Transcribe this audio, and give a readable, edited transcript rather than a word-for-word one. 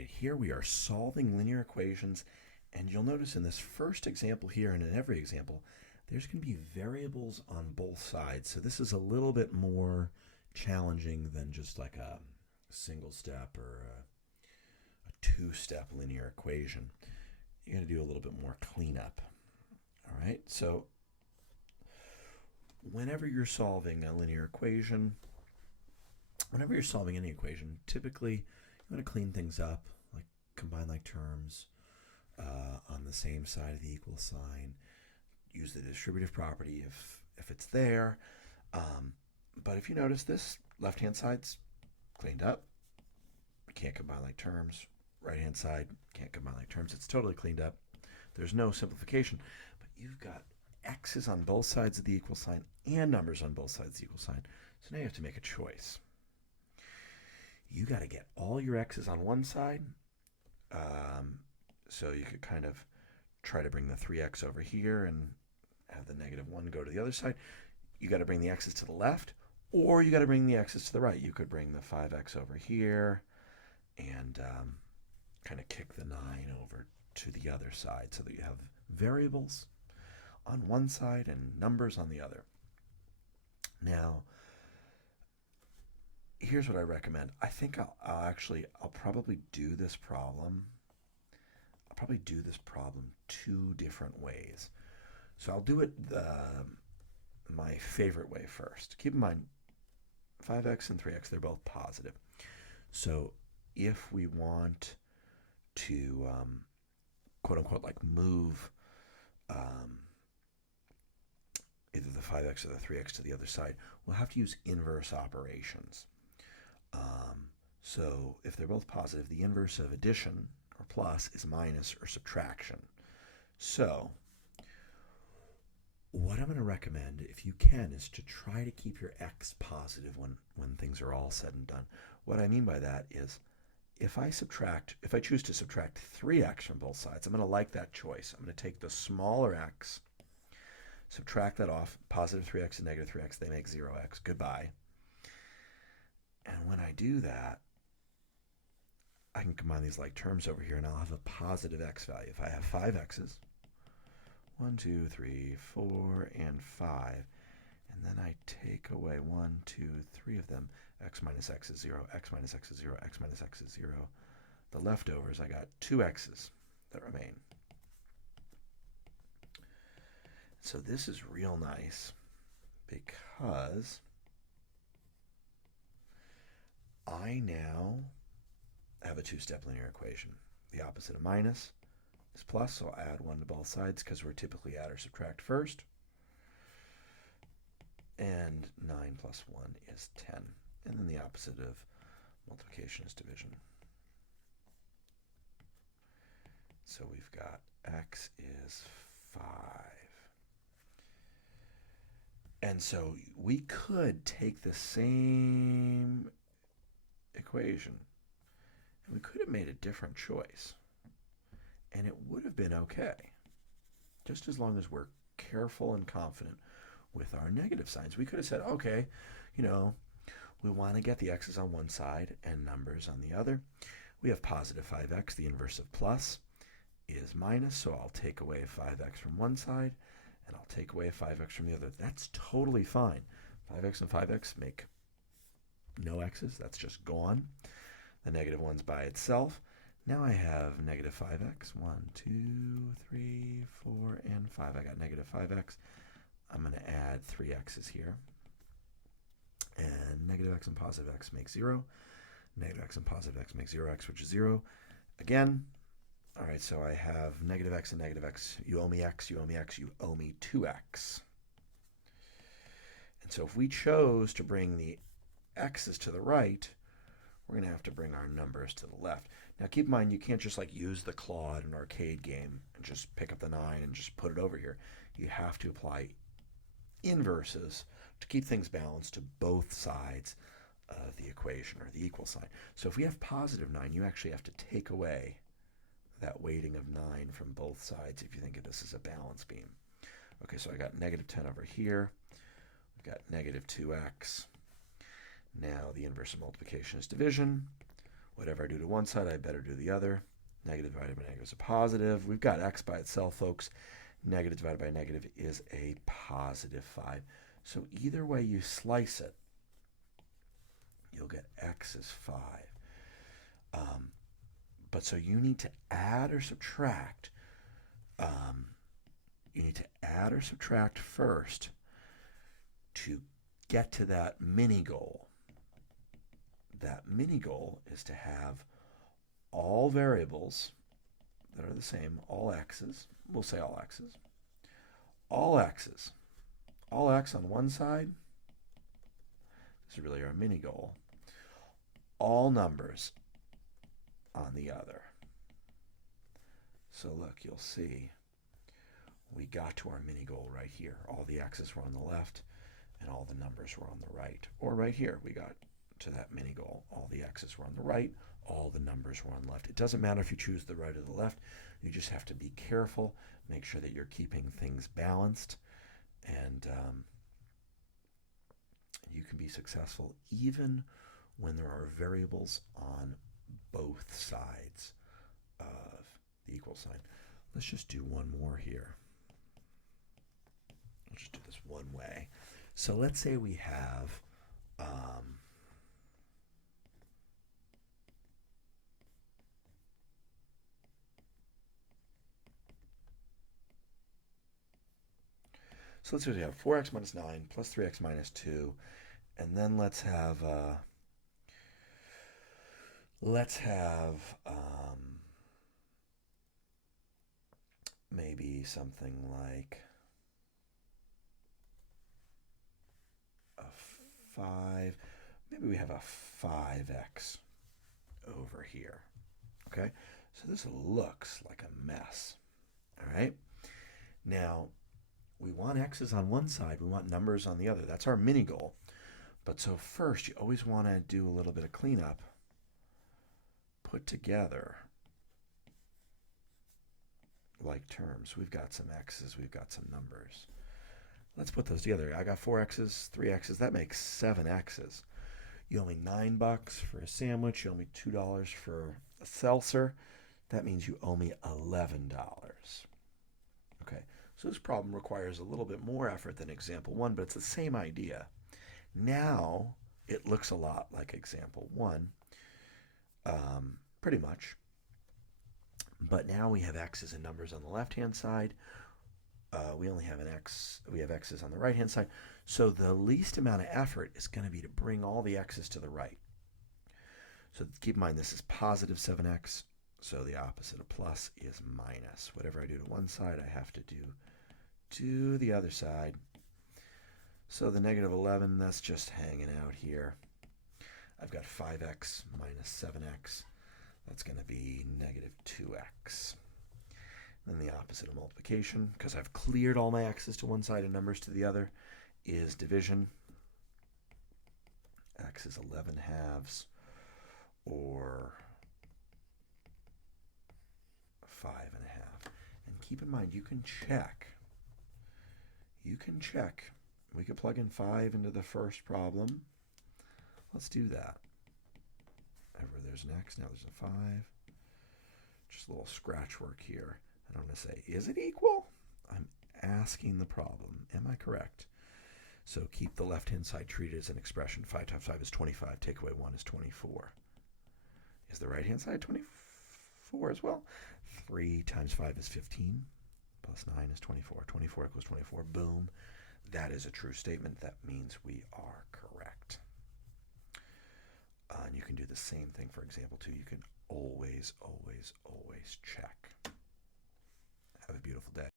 right, here we are solving linear equations, and you'll notice in this first example here and in every example, there's going to be variables on both sides. So this is a little bit more challenging than just like a single step or a two-step linear equation. You're going to do a little bit more cleanup. All right, so whenever you're solving a linear equation, whenever you're solving any equation, typically you want to clean things up, like combine like terms on the same side of the equal sign. Use the distributive property if it's there. But if you notice, this left-hand side's cleaned up. You can't combine like terms. Right-hand side, can't combine like terms. It's totally cleaned up. There's no simplification. But you've got x's on both sides of the equal sign and numbers on both sides of the equal sign. So now you have to make a choice. You got to get all your x's on one side. So you could kind of try to bring the 3x over here and have the -1 go to the other side. You got to bring the x's to the left, or you got to bring the x's to the right. You could bring the 5x over here and kind of kick the 9 over to the other side so that you have variables on one side and numbers on the other. Now, here's what I recommend. I think I'll probably do this problem. I'll probably do this problem two different ways. So I'll do it my favorite way first. Keep in mind, 5x and 3x, they're both positive. So if we want to, quote unquote, like move either the 5x or the 3x to the other side, we'll have to use inverse operations. So if they're both positive, the inverse of addition or plus is minus or subtraction. So what I'm going to recommend, if you can, is to try to keep your x positive when things are all said and done. What I mean by that is if I choose to subtract 3x from both sides, I'm going to like that choice. I'm going to take the smaller x, subtract that off, positive 3x and negative 3x, they make 0x. Goodbye. And when I do that, I can combine these like terms over here, and I'll have a positive x value. If I have 5 x's, 1, 2, 3, 4, and 5, and then I take away 1, 2, 3 of them, x minus x is 0, x minus x is 0, x minus x is 0. The leftovers, I got 2 x's that remain. So this is real nice because I now have a two-step linear equation. The opposite of minus is plus, so I'll add 1 to both sides because we're typically add or subtract first. And 9 plus 1 is 10. And then the opposite of multiplication is division. So we've got x is 5. And so we could take the same equation and we could have made a different choice. And it would have been okay, just as long as we're careful and confident with our negative signs. We could have said, okay, we want to get the x's on one side and numbers on the other. We have positive 5x, the inverse of plus is minus, so I'll take away 5x from one side, and I'll take away 5x from the other. That's totally fine. 5x and 5x make no x's. That's just gone. The negative one's by itself. Now I have negative 5x. 1, 2, 3, 4, and 5. I got negative 5x. I'm going to add 3 x's here. And negative x and positive x make 0. Negative x and positive x make 0x, which is 0. Again, all right, so I have negative x and negative x. You owe me x, you owe me x, you owe me 2x. And so if we chose to bring the x's to the right, we're going to have to bring our numbers to the left. Now keep in mind, you can't just like use the claw at an arcade game and just pick up the 9 and just put it over here. You have to apply inverses to keep things balanced to both sides of the equation or the equal sign. So if we have positive 9, you actually have to take away that weighting of 9 from both sides if you think of this as a balance beam. Okay, so I got negative 10 over here. We've got negative 2x. Now the inverse of multiplication is division. Whatever I do to one side, I better do the other. Negative divided by negative is a positive. We've got x by itself, folks. Negative divided by negative is a positive 5. So either way you slice it, you'll get x is 5. But so you need to add or subtract. You need to add or subtract first to get to that mini goal. That mini goal is to have all variables that are the same, all x's, we'll say all x's, all x's, all x on one side, this is really our mini goal, all numbers on the other. So look, you'll see we got to our mini goal right here. All the x's were on the left and all the numbers were on the right. Or right here, we got to that mini goal. All the x's were on the right, all the numbers were on the left. It doesn't matter if you choose the right or the left. You just have to be careful, make sure that you're keeping things balanced, and you can be successful even when there are variables on both sides of the equal sign. Let's just do one more here. I'll just do this one way. So let's say we have so let's say we have 4x minus 9 plus 3x minus 2, and then let's have maybe something like a 5. Maybe we have a 5x over here. Okay, so this looks like a mess. All right, now we want x's on one side, we want numbers on the other. That's our mini goal. But so first, you always want to do a little bit of cleanup. Put together like terms. We've got some x's, we've got some numbers. Let's put those together. I got 4 x's, 3 x's. That makes 7 x's. You owe me $9 for a sandwich. You owe me $2 for a seltzer. That means you owe me $11. Okay, so this problem requires a little bit more effort than example 1, but it's the same idea. Now it looks a lot like example 1, pretty much. But now we have x's and numbers on the left-hand side. We only have an x. We have x's on the right-hand side. So the least amount of effort is going to be to bring all the x's to the right. So keep in mind this is positive 7x. So the opposite of plus is minus. Whatever I do to one side, I have to do to the other side. So the negative 11, that's just hanging out here. I've got 5x minus 7x. That's going to be negative 2x. Then the opposite of multiplication, because I've cleared all my x's to one side and numbers to the other, is division. X is 11 halves, or 5 and a half. And keep in mind, you can check. You can check. We could plug in 5 into the first problem. Let's do that. Ever there's an x, now there's a 5. Just a little scratch work here. And I'm going to say, is it equal? I'm asking the problem. Am I correct? So keep the left-hand side treated as an expression. 5 times 5 is 25. Take away 1 is 24. Is the right-hand side 24 as well? 3 times 5 is 15. Plus 9 is 24. 24 equals 24. Boom. That is a true statement. That means we are correct. And you can do the same thing for example 2. You can always, always, always check. Have a beautiful day.